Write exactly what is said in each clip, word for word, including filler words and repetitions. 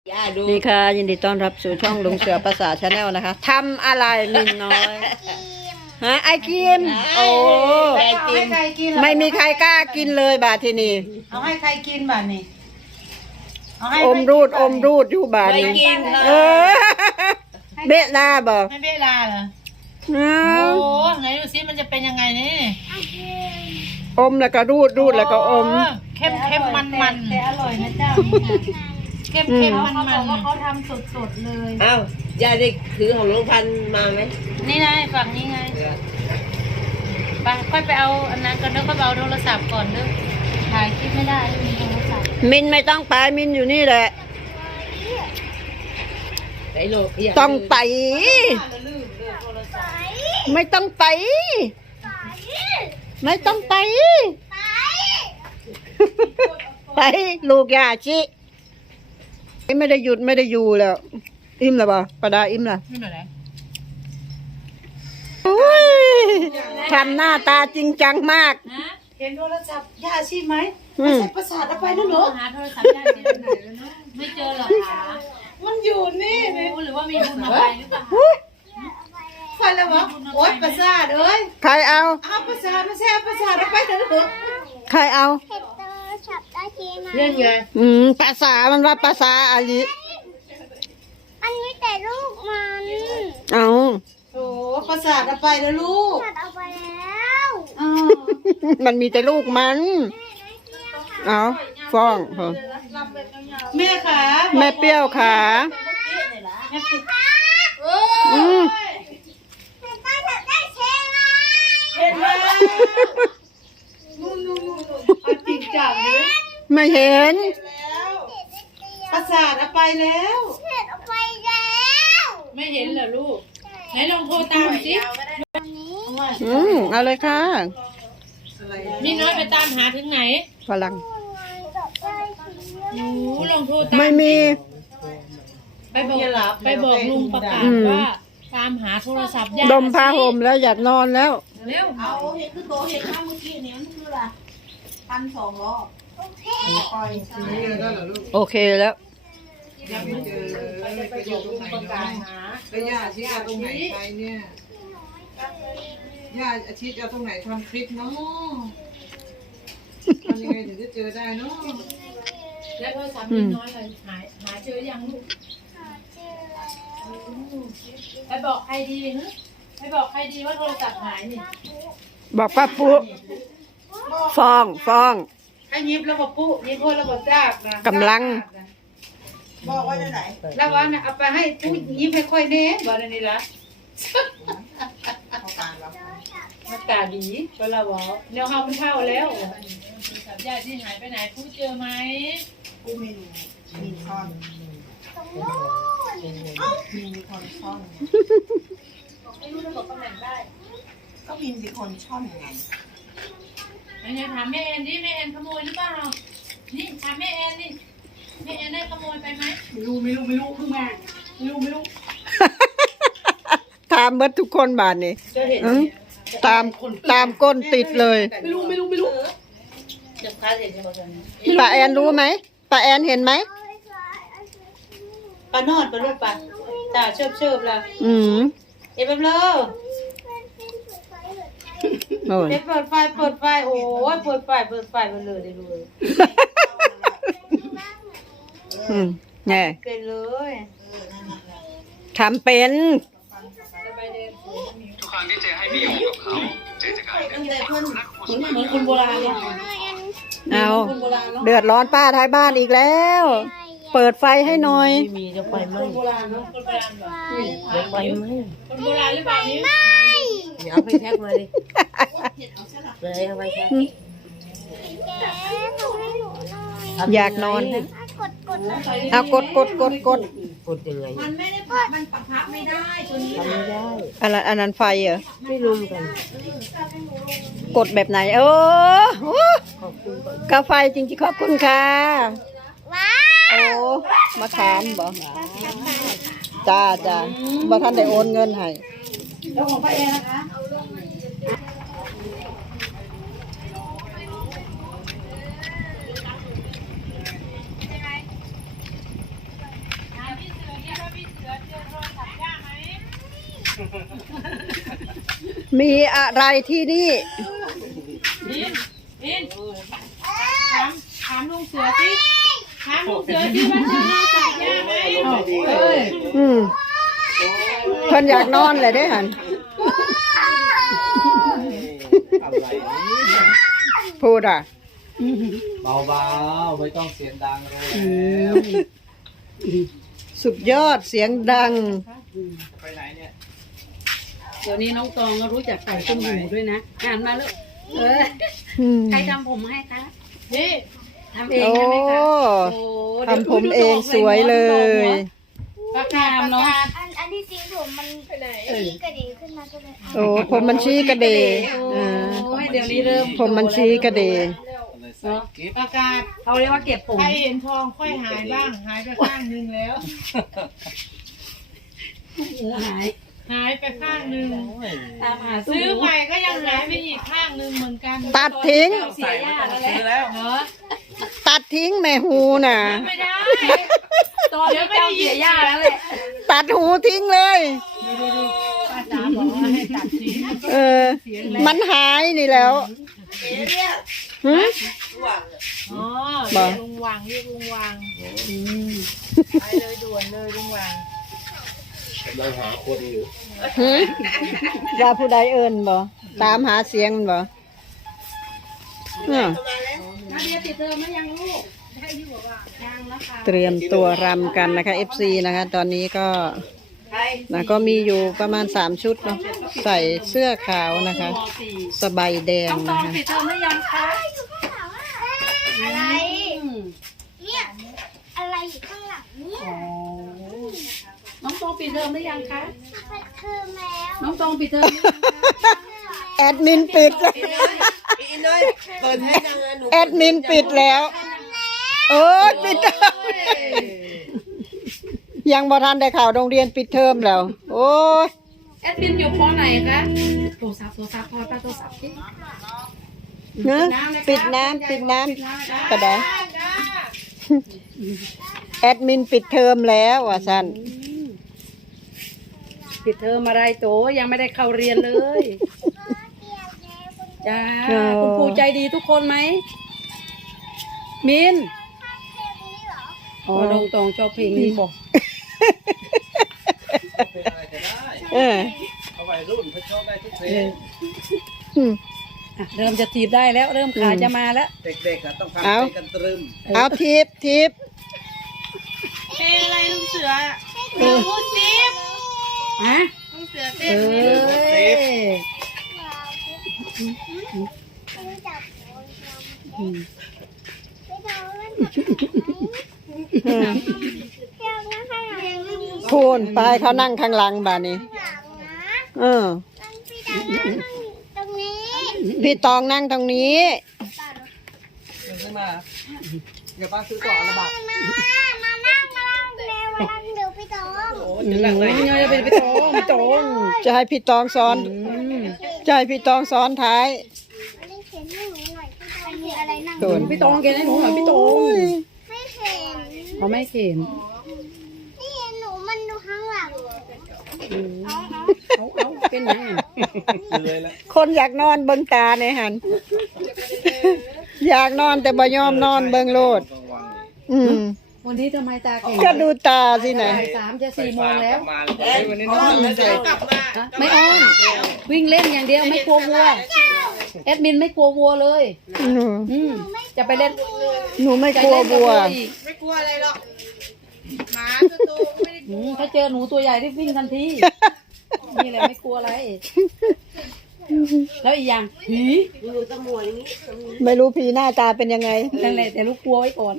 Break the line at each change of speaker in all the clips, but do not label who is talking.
ดีค่ะยินดีต้อนรับสู่ช่องลุงเสือภาษาชาแนลนะคะทำอะไรมินน้อยฮะไอกิมโอ้ไม่มีใครกล้ากินเลยบาทที่นี่
เอาให้ใครกินบาทนี่
อมรูดอมรูดอยู่บาทนี้เออเบลาบอก
ให้เบลาเหรอโอ้ไหนดูซิมันจะเป็นยังไงนี่
อมแล้วก็รูดรูดแล้วก็อม
เข้มเข้มมันมันแต่อร่อยนะเจ้าเข้มเข้มมันมันเขาทำสดสดเลย
อ้าวย่าได้ถือของลุงพันมาไหม
นี่ไงฝั่งนี้ไงไปค่อยไปเอาอันนั้นก่อนเด้อค่อยไปเอาโทรศัพท์ก่อนเด้อถ่ายคลิปไม่ได้มีโทรศัพท์
มินไม่ต้องไปมินอยู่นี่แหละต้องไปไม่ต้องไปไม่ต้องไปไปลูกยาชิไม่ได้หยุดไม่ได้อยู่แล้วอิ่มแล้วป่ะปลาดาอิ่มละ
ไม่หน่อยนะ
ทำหน้าตาจริงจังมาก
เห็นโทรศัพท์ยาชีไหมไม่ใช่ประสาทเอาไปนั่นเหรอหาโทรศัพท์ยาชีไหนแล้วเนาะไม่เจอหรอคะมันอยู่นี่หรือว่ามีบุญเอาไปหรือเปล่าฟันแล้ววะโอ๊ยประสาทเลย
ใครเอา
เอาประสาทมาแช่ประสาทเอาไปนั่นเหรอ
ใครเอา
เรื่องไง
อืมภาษามันว่าภาษาอะไร
อันนี้แต่ลูกมัน
เอา
โอ้ประสาทเอาไปแล้วลูก
ประสาทเอาไปแล้ว
มันมีแต่ลูกมันเอาฟ้อง
แม่ขา
แม่เปรี้ยวขาอืม
เห็นไหมนู่นนู่นนู่นจริงจังเลย
ไม่เห็น
ประสาทเอาไปแล้ว
เอาไปแล้ว
ไม่เห็นเหรอลูกไหนลองโทรตามสิ
อืมเอาเลยค่ะ
นี่น้อยไปตามหาถึงไหน
ฝรั่ง
หนูลองโทรตาม
ไม่มี
ไปบอกไปบอกลุงประกาศว่าตามหาโทรศัพท์
ดมผ้าห่มแล้วอยากนอนแล้ว
เร็ว
เอาเห็นคือโตเห็นข้างเมื่อกี้นี้มันคืออะไรพันสองรอบโอเคปล่อย
โอเคแล้ว
ยังไม่เจอไปอยู่ตรงไหนเนาะแล้วย่าอาชีพเอาตรงไหนไปเนี่ยย่าอาชีพเอาตรงไหนทำคลิปเนาะทำยังไงถึงจะเจอได้เนาะ
แล้วโทรศัพท์มีน้อยเลยหายหาเจอยังลูกไปบอกใครดีฮึไปบอกใครดีว่าโทรศัพท์หายนี่
บอกป้าปุ๊ฟ้องฟ้อง
ให้ยิบแล้วก็ปุ๊ยิบคนแล้วก็จ้านะ
กำลัง
บอกว่าไหนแล้วว่านะเอาไปให้ปุ๊ยิบให้ค่อยเน้บอกในนี้ละมาตาดีก็เราบอกเดี๋ยวเขามันเท่าแล้วสับญาติที่หายไปไหนปุ๊เจอไหม
ปุ๊ไม่รู้มีซ่อนมีคนซ่อน
ไม่รู้จะบอกตำแหน่งได้
ก็มีมีคนช่อนไง
ไหนถามแม่แอนดิแม่แอนขโมยหรือเปล่านี่ถามแม่แอนนี่แม่แอนได้ขโมยไปไหมไม่รู้ไม่รู้ไม่รู้เพิ่งมาไม่รู้ไม่รู้
ตามเบิดทุกคนบาทนี่ตามตามก้นติดเลย
ไม่รู้ไม่รู้ไม่รู้
ป้าแอนรู้ไหมป้าแอนเห็นไหม
ปานอดปาลูกปาตาเชิบเชิบละ
อืม
เอ็บเบลอเอ็บเปิดไฟเปิดไฟโอ้ยเปิดไฟเปิดไฟมาเลยได้ดูเลย
อืมไง
เป็นเลย
ทำเป็น
ทุกครั้งที่เจให้พี่อยู่กับเขาเจจะกลายเป็น
เหมือนคนโบราณเลย
เอาเดือดร้อนป้าท้ายบ้านอีกแล้วเปิดไฟให้หน่อย
มีจะไฟไหม
คนโบราณเนาะคนโบราณแบบ
ไฟไหม
คนโบราณหรือเปล่านี้
เดี๋ยวเอาไปแท็กมาดิเลยเอาไปแท็ก
อยากนอนเอากดกดกดกด
กดยังไง
มันไม่ได้มันปรับพับไม่ได้ตัวนี้
ทำไม่ได้
อะไรอันนั้นไฟเหรอ
ไม่รู้กัน
กดแบบไหนเออกาไฟจริงๆขอบคุณค่ะโอ้มาขามบ่จ้าจ้าบ่ท่านได้โอนเงินให้
แล้วของป้าแอนนะคะ
มีอะไรที่นี่
อินอินถามถามลุงเสือสิถามลุงเสือสิว่าเจอหน้าสัตว์ยาไหมเอ้ย
อืมเพิ่นอยากนอนเลยได้หัน
อะไรนี่
พูดอ่ะ
เบาๆไม่ต้องเสียงดังเลยแล้ว
สุดยอดเสียงดัง
ไปไหนเนี่ย
เดี๋ยวนี้น้องตองก็รู้จักใส่ตุ้มหูด้วยนะอ่านมาแล้วเออ
อืม
ใครทำผมให้คะนี่ทำเอง
โอ้
ใช่ไหมคะโอ้
ทำผมเองสวยเลย
ประกาศเนาะ
อันอันที่จริงผมมันชี้กระดิ่งขึ้นมาก็เลยเอา
โอ้ผมมันชี้กระเดอ่า
โอ้ยเดี๋ยวนี้เริ่ม
ผมมันชี้กระเด
เลยใส่กิ๊บ
ประกาศเขาเรียกว่าเก็บผม
ใครเห็นทองค่อยหายบ้าง หายไปข้างหนึงแล้ว
หาย
หายไปข้างหนึง
ตามหา
ซื้อใหม่ก็ยังหายไปอีกข้างหนึงเหมือนกัน
ตัดทิ้ง
เสียยาแล้วแหละ
ซื้อแล้ว
เหรอ
ตัดทิ้งแม่หูน่ะ
ไม่ได้
ตอนนี้เจ้าเสียยาแล้วแหละ
ตัดหูทิ้งเลย
ป้าจ๋าบอกว่าให้ตัดทิ้ง
เออ มันหายนี่แล้วหึ
อ๋อ
บ่
เรียกลุงวางเรียกลุงวางไปเลยด่วนเลยลุงวาง
กำลังหาคนอยู่
หึว่าผู้ใดเอิญบ่ตามหาเสียงมันบ่อ้อ
นาเดียติดเทอมไหมยังลูกได้ที่บอกว่ายังนะคะ
เตรียมตัวรำกันนะคะ เอฟ ซี นะคะ ตอนนี้ก็นะก็มีอยู่ประมาณสามชุดเนาะใส่เสื้อขาวนะคะ
มสี่
สบายแดง
น้องตอ
นะ
ง
คะ
ติดเทอมหรือยังคะ
อะไร
อืม
เนี่ยอะไรอยู่ข้างหลังเนี่ย
อ๋อน้องตองปิดเทอมหรือยังคะ
เปิดเทอมแล้ว
น้องตองปิดเทอมหรือยังคะ
แอดมินปิดแล้วแอดมินปิดแล้วเออปิดเทอมยังบ่ทันได้ข่าวโรงเรียนปิดเทอมแล้ว โอ้ย
แอดมินอยู่ปไหนคะโทรศัพท์โทรศัพท์พอป้าโทรศัพท์สิ
เนอะปิดน้ำปิดน้ำกระไดแอดมินปิดเทอมแล้วว่ะสัน
ปิดเทอมอะไรโตยังไม่ได้เข้าเรียนเลยจ้าคุณครูใจดีทุกคนไหมมินอ๋อน้องตองชอบเพลงนี้บอก
เป็นอะไรก็ได้
เออ
เขาวัยรุ่นเขาชอบได้ทุกเพลง
อืม
อ่ะเริ่มจะถีบได้แล้วเริ่มขาจะมาแล้ว
เด็กๆอะต้องฟัง
เอา
เพลงกันตรึม
เอาทิปทิป
เพลงอะไรลุงเสือลุงพูดซิฟ
ฮะ
ลุงเสือ
เอ
เต้นไหม
้ย
ไม่จับ
อืม
ไม่จับมันจับไหนเพียงนะข้างหลัง
พูนไปเขานั่งข้างหลังบ้านี้
หลังนะ
เออ
มันพี่ดานั่งตรงนี้
พี่ตองนั่งตรงนี้
เดินขึ้นมาเดี๋ยวป้าซื้อต่อละบาท
มามานั่งมานั่งเร็วมานั่งเดี๋ยวพี่ตอง
โอ้ยจะหลังเลย
นี่จะเป็นไปโตงโตง
จะให้พี่ตองสอนจะให้พี่ตองสอนท้าย
อันนี้เขียนให้หนูหน่อยพี่ตองมีอะไรนั่ง
โดน
พี่ตองเกณฑ์ให้หนูหน่อยพี่ตอง
ไม่เขียน
เขาไม่เข็น
นี่หนูมันดูข้างหลัง
เอาเอาเป็นไง
เลยแล้ว
คนอยากนอนเบิ่งตาในหันอยากนอนแต่บ่ยอมนอนเบิ่งโลด
ต้องวาง
อืม
วันนี้ทำไมตาแข็ง
ก็ดูตาสินะ
บ่ายสามจะสี่โมงแล้ว
มาเลยวันนี้น้องไม่ใส่
กลับมา
ฮะไม่อ้อนวิ่งเล่นอย่างเดียวไม่กลัววัวแอดมินไม่กลัววัวเลย
หนู
อืมจะไปเล่น
หนูไม่
จะ
กลัว
เล่นกับ
บัว
อีก
ไม่กลัวอะไรหรอกหมาตัวโตไม่ได้
อืมถ้าเจอหนูตัวใหญ่รีบวิ่งทันทีนี่แหละไม่กลัวอะไร แล้วอีกอย่างผี
ไม่รู้ผีหน้าตาเป็นยังไง
นั่นแหละแต่ลูกกลัวไว้ก่อน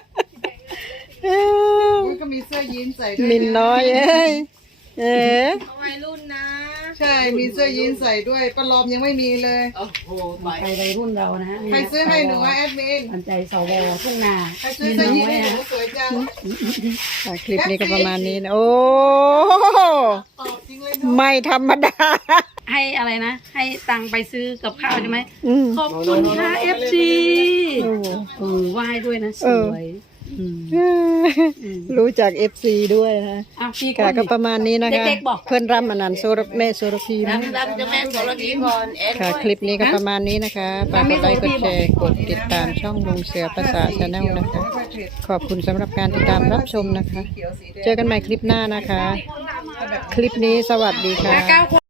ก็มีเสื้อยีนใส่ด้วย
มินน้อยเอ้ยเอ๋
เอาวัยรุ่นนะ ใช่ มีเสื้อยีนใส่ด้วยปลอมยังไม่มีเลย
ไปวัยรุ่นเรานะฮะ
ใครซื้อให้หนูว่าแอดมิน
อันใจสวทุ่งนา
ใครซื้อ
มี
เสื้อ
น้
ยีน
อย
ให้หนู
ฮะ
สวยจัง
อ่ะคลิปนี้ก็ประมาณนี้นะ โอ้
ตอบจริงเลย
ไม่ธรรมดา
ให้อะไรนะ ให้ตังค์ไปซื้อกับข้าวใช่ไหม
อืม
ขอบคุณค่ะเอฟซี
โอ้
เออไหว้ด้วยนะส
เออ
วย
อรู้จัก เอฟ ซี ด้วยนะ
อ้าวพี่ค
ค่ะ
น
ก็ประมาณนี้นะคะ
เด็กๆบอก
เพื่อนรำอนันต์โซรแม่โซรพีนะ
รำจะแม่โสระพีก่อนแอน
ค่ะ คลิปนี้ก็ประมาณนี้นะคะฝากกดไลค์กดแชร์กดติดตามช่องลุงเสือภาษาชาแนลนะคะ ขอบคุณสำหรับการติดตามรับชมนะคะ เจอกันใหม่คลิปหน้านะคะ คลิปนี้สวัสดีค่ะ